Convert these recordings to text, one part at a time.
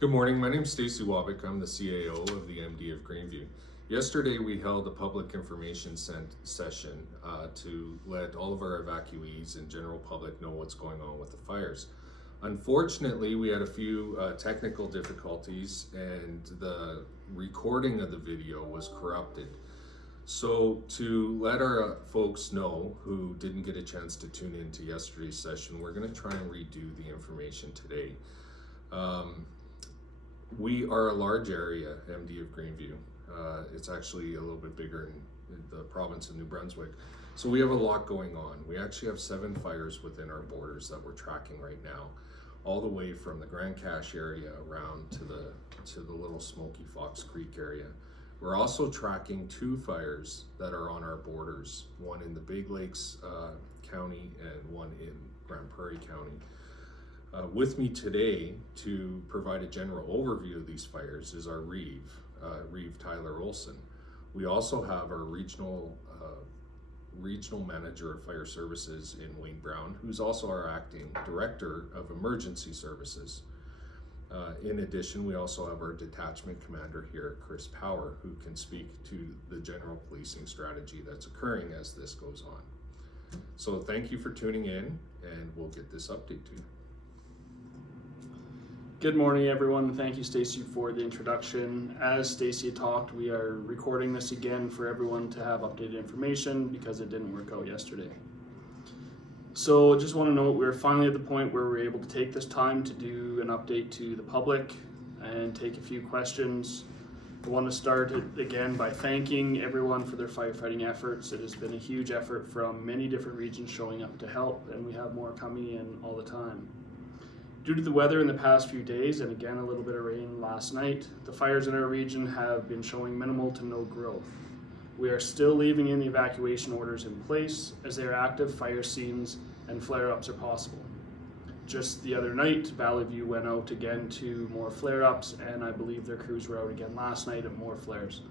Good morning, my name is Stacey Wabick. I'm the CAO of the MD of Greenview. Yesterday we held a public information session to let all of our evacuees and general public know what's going on with the fires. Unfortunately, we had a few technical difficulties and the recording of the video was corrupted. So to let our folks know who didn't get a chance to tune into yesterday's session, we're going to try and redo the information today. We are a large area, MD of Greenview. It's actually a little bit bigger in the province of New Brunswick. So we have a lot going on. We actually have 7 fires within our borders that we're tracking right now, all the way from the Grand Cache area around to the Little Smoky Fox Creek area. We're also tracking 2 fires that are on our borders, one in the Big Lakes County and one in Grand Prairie County. With me today to provide a general overview of these fires is our Reeve Tyler Olsen. We also have our regional manager of fire services in Wayne Brown, who's also our acting director of emergency services. In addition, we also have our detachment commander here, Chris Power, who can speak to the general policing strategy that's occurring as this goes on. So thank you for tuning in, and we'll get this update to you. Good morning, everyone. Thank you, Stacey, for the introduction. As Stacey talked, we are recording this again for everyone to have updated information because it didn't work out yesterday. So just want to note we're finally at the point where we're able to take this time to do an update to the public and take a few questions. I want to start again by thanking everyone for their firefighting efforts. It has been a huge effort from many different regions showing up to help, and we have more coming in all the time. Due to the weather in the past few days, and again a little bit of rain last night, the fires in our region have been showing minimal to no growth. We are still leaving in the evacuation orders in place as they are active fire scenes and flare-ups are possible. Just the other night, Valley View went out again to more flare-ups, and I believe their crews were out again last night at more flares.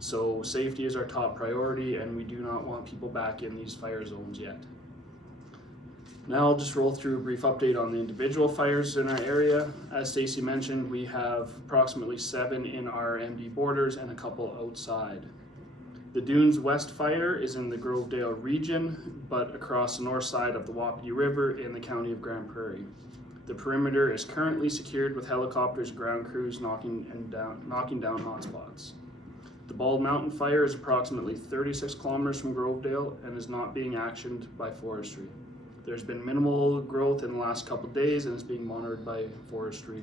So safety is our top priority, and we do not want people back in these fire zones yet. Now I'll just roll through a brief update on the individual fires in our area. As Stacey mentioned, we have approximately 7 in our MD borders and a couple outside. The Dunes West fire is in the Grovedale region, but across the north side of the Wapiti River in the county of Grand Prairie. The perimeter is currently secured with helicopters and ground crews knocking down hotspots. The Bald Mountain fire is approximately 36 kilometers from Grovedale and is not being actioned by forestry. There's been minimal growth in the last couple of days and is being monitored by forestry.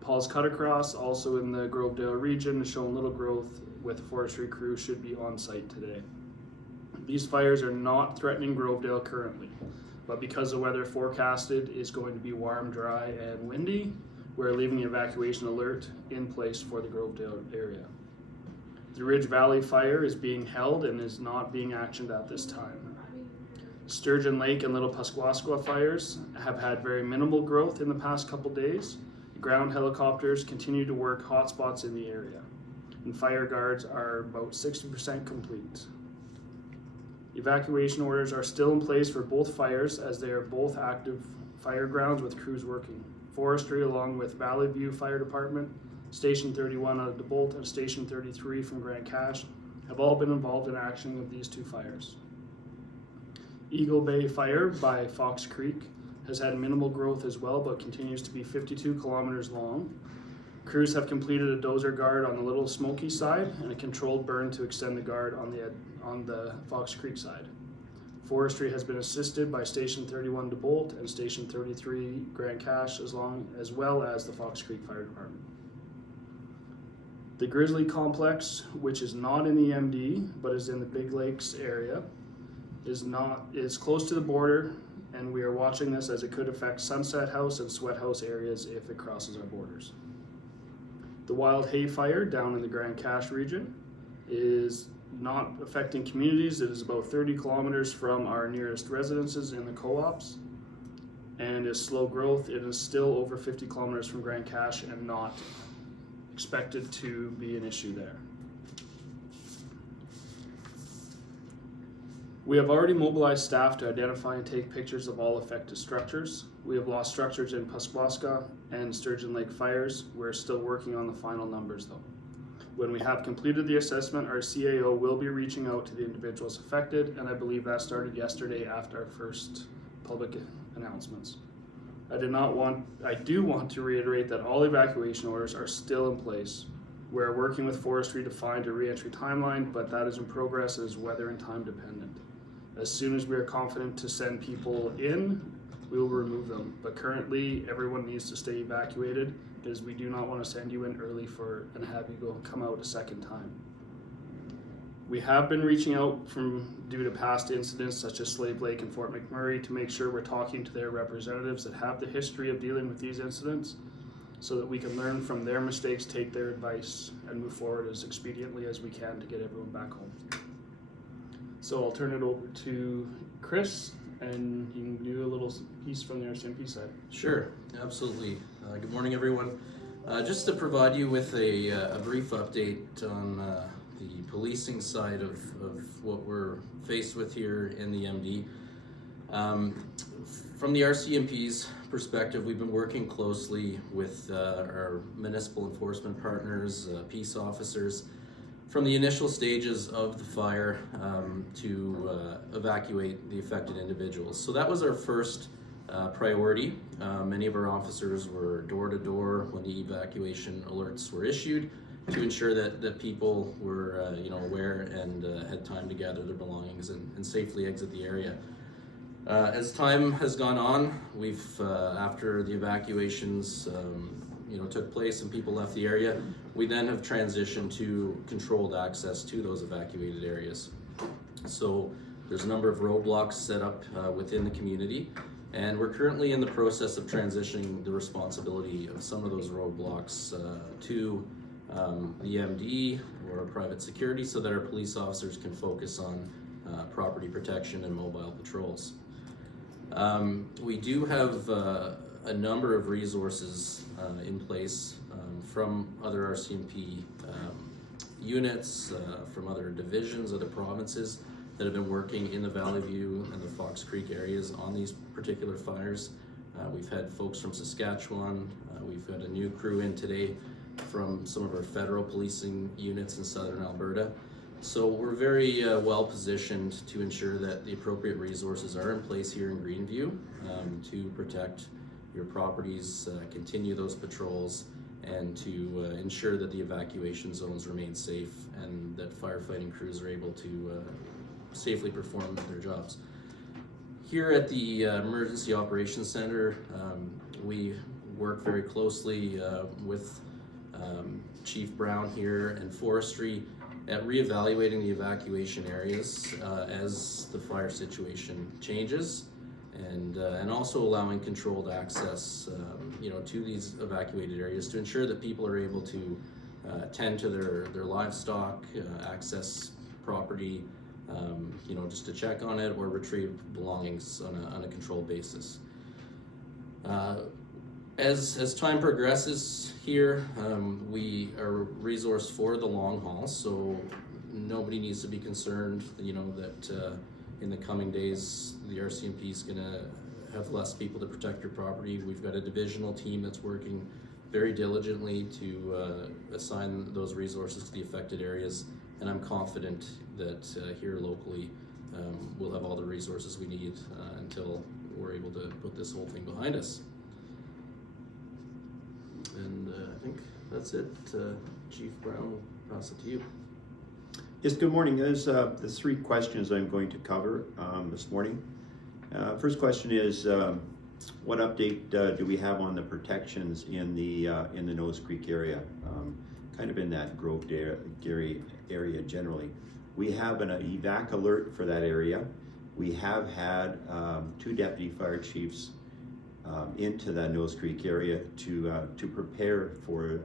Paul's Cut Across, also in the Grovedale region, has shown little growth with forestry crew should be on site today. These fires are not threatening Grovedale currently, but because the weather forecasted is going to be warm, dry, and windy, we're leaving the evacuation alert in place for the Grovedale area. The Ridge Valley fire is being held and is not being actioned at this time. Sturgeon Lake and Little Pasquasqua fires have had very minimal growth in the past couple days. Ground helicopters continue to work hotspots in the area, and fire guards are about 60% complete. Evacuation orders are still in place for both fires as they are both active fire grounds with crews working. Forestry, along with Valley View Fire Department, Station 31 out of DeBolt, and Station 33 from Grand Cache have all been involved in action with these 2 fires. Eagle Bay Fire by Fox Creek has had minimal growth as well, but continues to be 52 kilometers long. Crews have completed a dozer guard on the Little Smoky side and a controlled burn to extend the guard on the Fox Creek side. Forestry has been assisted by Station 31 DeBolt and Station 33 Grand Cache as well as the Fox Creek Fire Department. The Grizzly Complex, which is not in the MD but is in the Big Lakes area, is close to the border, and we are watching this as it could affect Sunset House and Sweat House areas if it crosses our borders. The Wild Hay Fire down in the Grand Cache region is not affecting communities. It is about 30 kilometers from our nearest residences in the co-ops and is slow growth. It is still over 50 kilometers from Grand Cache and not expected to be an issue there. We have already mobilized staff to identify and take pictures of all affected structures. We have lost structures in Pasquasca and Sturgeon Lake fires. We're still working on the final numbers though. When we have completed the assessment, our CAO will be reaching out to the individuals affected, and I believe that started yesterday after our first public announcements. I do want to reiterate that all evacuation orders are still in place. We're working with forestry to find a re-entry timeline, but that is in progress as weather and time dependent. As soon as we are confident to send people in, we will remove them. But currently, everyone needs to stay evacuated because we do not want to send you in early and have you come out a second time. We have been reaching out due to past incidents such as Slave Lake and Fort McMurray to make sure we're talking to their representatives that have the history of dealing with these incidents so that we can learn from their mistakes, take their advice, and move forward as expediently as we can to get everyone back home. So I'll turn it over to Chris, and you can do a little piece from the RCMP side. Sure, absolutely. Good morning, everyone. Just to provide you with a brief update on the policing side of what we're faced with here in the MD. From the RCMP's perspective, we've been working closely with our municipal enforcement partners, peace officers, from the initial stages of the fire to evacuate the affected individuals. So that was our first priority. Many of our officers were door to door when the evacuation alerts were issued to ensure that people were aware and had time to gather their belongings and safely exit the area. As time has gone on, we've after the evacuations took place and people left the area, we then have transitioned to controlled access to those evacuated areas. So there's a number of roadblocks set up within the community, and we're currently in the process of transitioning the responsibility of some of those roadblocks to the MD or private security so that our police officers can focus on property protection and mobile patrols. We do have a number of resources in place from other RCMP units, from other divisions, other provinces that have been working in the Valley View and the Fox Creek areas on these particular fires. We've had folks from Saskatchewan. We've got a new crew in today from some of our federal policing units in southern Alberta. So we're very well positioned to ensure that the appropriate resources are in place here in Greenview to protect your properties, continue those patrols, and to ensure that the evacuation zones remain safe and that firefighting crews are able to safely perform their jobs. Here at the Emergency Operations Center, we work very closely with Chief Brown here and Forestry at reevaluating the evacuation areas as the fire situation changes, and also allowing controlled access to these evacuated areas to ensure that people are able to tend to their livestock, access property, just to check on it or retrieve belongings on a controlled basis. As time progresses here, we are resourced for the long haul, so nobody needs to be concerned, that in the coming days the RCMP is going to have less people to protect your property. We've got a divisional team that's working very diligently to assign those resources to the affected areas, and I'm confident that here locally we'll have all the resources we need until we're able to put this whole thing behind us. And I think that's it. Chief Brown, will pass it to you. Yes, good morning. There's the three questions I'm going to cover this morning. First question is, what update do we have on the protections in the Nose Creek area, kind of in that Grove area generally? We have an evac alert for that area. We have had 2 deputy fire chiefs into that Nose Creek area to prepare for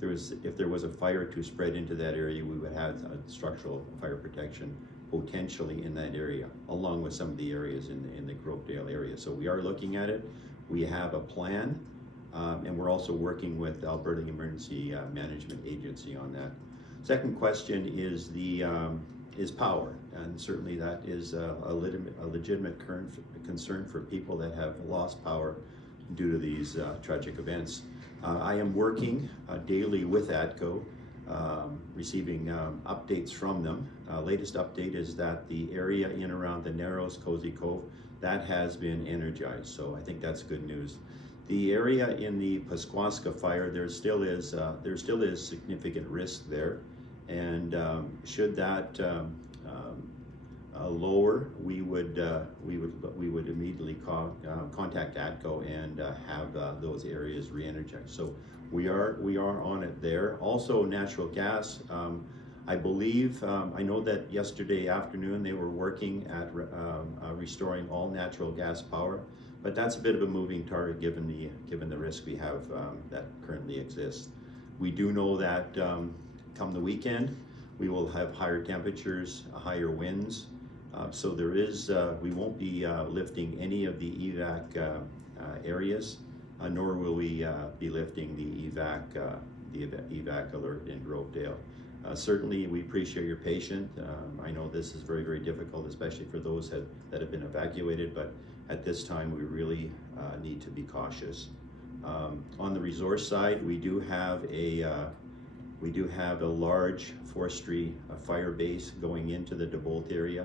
if there was a fire to spread into that area, we would have structural fire protection potentially in that area, along with some of the areas in the Grovedale area. So we are looking at it. We have a plan, and we're also working with Alberta Emergency Management Agency on that. Second question is the is power, and certainly that is a legitimate concern for people that have lost power due to these tragic events. I am working daily with ATCO, receiving updates from them. Latest update is that the area in around the Narrows, Cozy Cove, that has been energized, so I think that's good news. The area in the Pasquasca fire, there still is significant risk there, and should that lower, we would immediately contact ATCO and have those areas re-energized. So we are on it there. Also, natural gas. I believe I know that yesterday afternoon they were working at restoring all natural gas power, but that's a bit of a moving target given the risk we have that currently exists. We do know that come the weekend, we will have higher temperatures, higher winds. So there is, we won't be lifting any of the evac areas, nor will we be lifting the evac alert in Grovedale. Certainly, we appreciate your patience. I know this is very, very difficult, especially for those that have been evacuated, but at this time, we really need to be cautious. On the resource side, we do have a large forestry fire base going into the DeBolt area.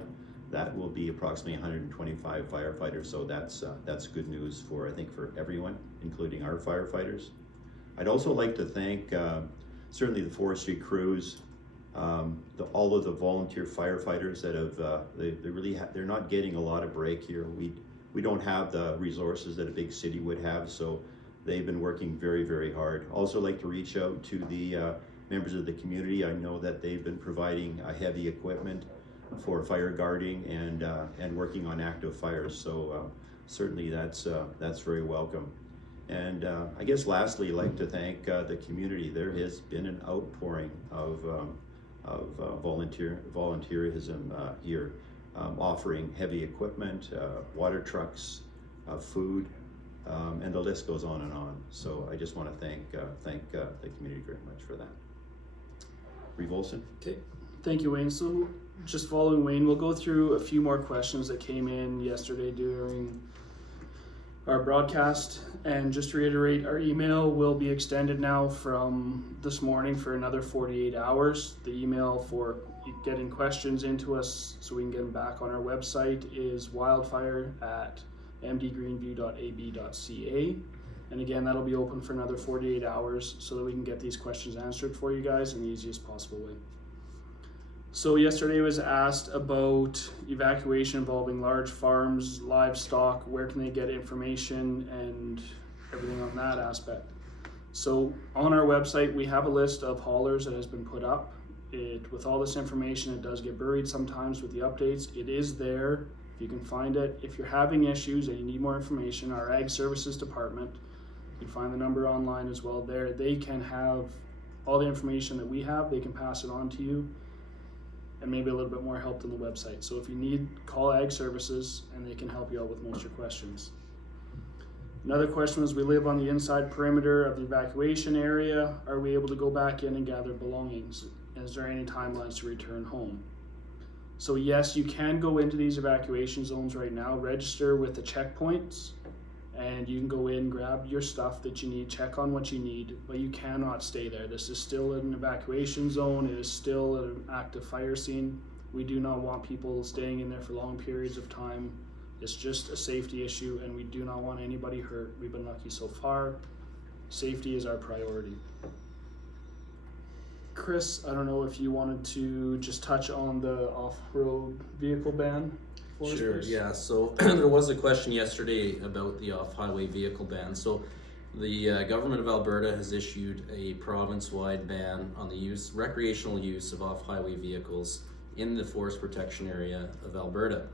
That will be approximately 125 firefighters, so that's good news for, I think, for everyone, including our firefighters. I'd also like to thank certainly the forestry crews, all of the volunteer firefighters that have, they're not getting a lot of break here. We don't have the resources that a big city would have, so they've been working very, very hard. Also like to reach out to the members of the community. I know that they've been providing heavy equipment for fire guarding and working on active fires, so certainly that's very welcome. And I guess lastly, I'd like to thank the community. There has been an outpouring of volunteerism here, offering heavy equipment, water trucks, food, and the list goes on and on. So I just want to thank the community very much for that. Reeve Olsen. Okay, thank you, Wayne. So just following Wayne, we'll go through a few more questions that came in yesterday during our broadcast. And just to reiterate, our email will be extended now from this morning for another 48 hours. The email for getting questions into us so we can get them back on our website is wildfire@mdgreenview.ab.ca. And again, that'll be open for another 48 hours so that we can get these questions answered for you guys in the easiest possible way. So yesterday was asked about evacuation involving large farms, livestock, where can they get information and everything on that aspect. So on our website, we have a list of haulers that has been put up. With all this information, it does get buried sometimes with the updates. It is there, if you can find it. If you're having issues and you need more information, our Ag Services Department, you can find the number online as well there. They can have all the information that we have, they can pass it on to you, and maybe a little bit more help than the website. So if you need, call Ag Services and they can help you out with most of your questions. Another question was, we live on the inside perimeter of the evacuation area. Are we able to go back in and gather belongings? Is there any timelines to return home? So yes, you can go into these evacuation zones right now, register with the checkpoints, and you can go in, grab your stuff that you need, check on what you need, but you cannot stay there. This is still an evacuation zone. It is still an active fire scene. We do not want people staying in there for long periods of time. It's just a safety issue, and we do not want anybody hurt. We've been lucky so far. Safety is our priority. Chris, I don't know if you wanted to just touch on the off-road vehicle ban for us, Sure, please? yeah, so there was a question yesterday about the off-highway vehicle ban. So the government of Alberta has issued a province-wide ban on the recreational use of off-highway vehicles in the forest protection area of Alberta.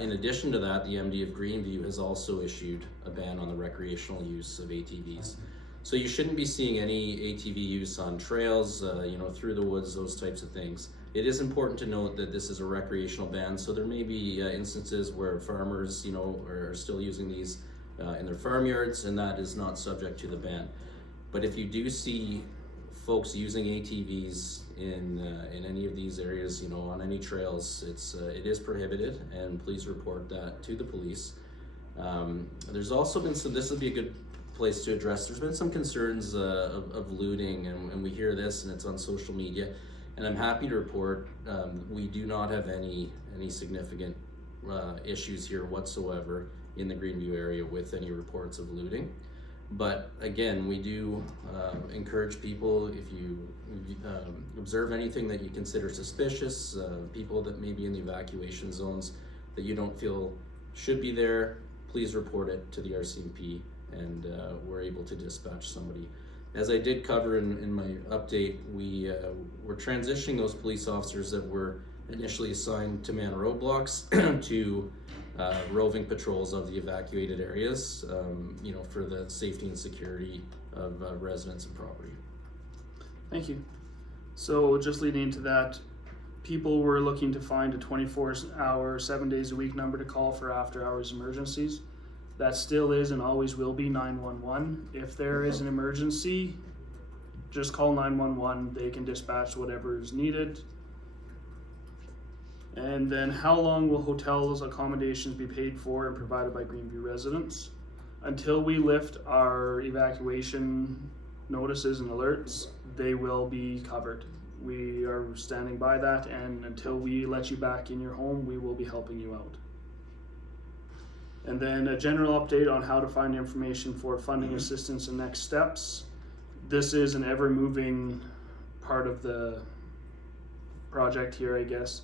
In addition to that, the MD of Greenview has also issued a ban on the recreational use of ATVs. So you shouldn't be seeing any ATV use on trails, through the woods, those types of things. It is important to note that this is a recreational ban, so there may be instances where farmers, are still using these in their farmyards, and that is not subject to the ban. But if you do see folks using ATVs in any of these areas, on any trails, it is prohibited, and please report that to the police. There's also been this would be a good place to address. There's been some concerns of looting, and we hear this, and it's on social media. And I'm happy to report we do not have any significant issues here whatsoever in the Greenview area with any reports of looting. But again, we do encourage people, if you observe anything that you consider suspicious, people that may be in the evacuation zones that you don't feel should be there, please report it to the RCMP, and we're able to dispatch somebody. As I did cover in my update, we're transitioning those police officers that were initially assigned to man roadblocks to roving patrols of the evacuated areas, for the safety and security of residents and property. Thank you. So just leading into that, people were looking to find a 24-hour, 7 days a week number to call for after hours emergencies. That still is and always will be 911. If there is an emergency, just call 911. They can dispatch whatever is needed. And then how long will hotels accommodations be paid for and provided by Greenview residents? Until we lift our evacuation notices and alerts, they will be covered. We are standing by that, and until we let you back in your home, we will be helping you out. And then a general update on how to find information for funding assistance and next steps. This is an ever-moving part of the project here, I guess.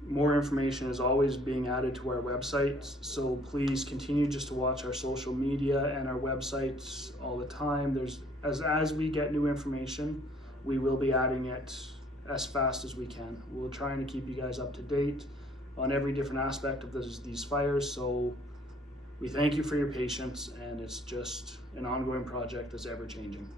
More information is always being added to our website, so please continue just to watch our social media and our websites all the time. As we get new information, we will be adding it as fast as we can. We're trying to keep you guys up to date on every different aspect of these fires, so we thank you for your patience, and it's just an ongoing project that's ever changing.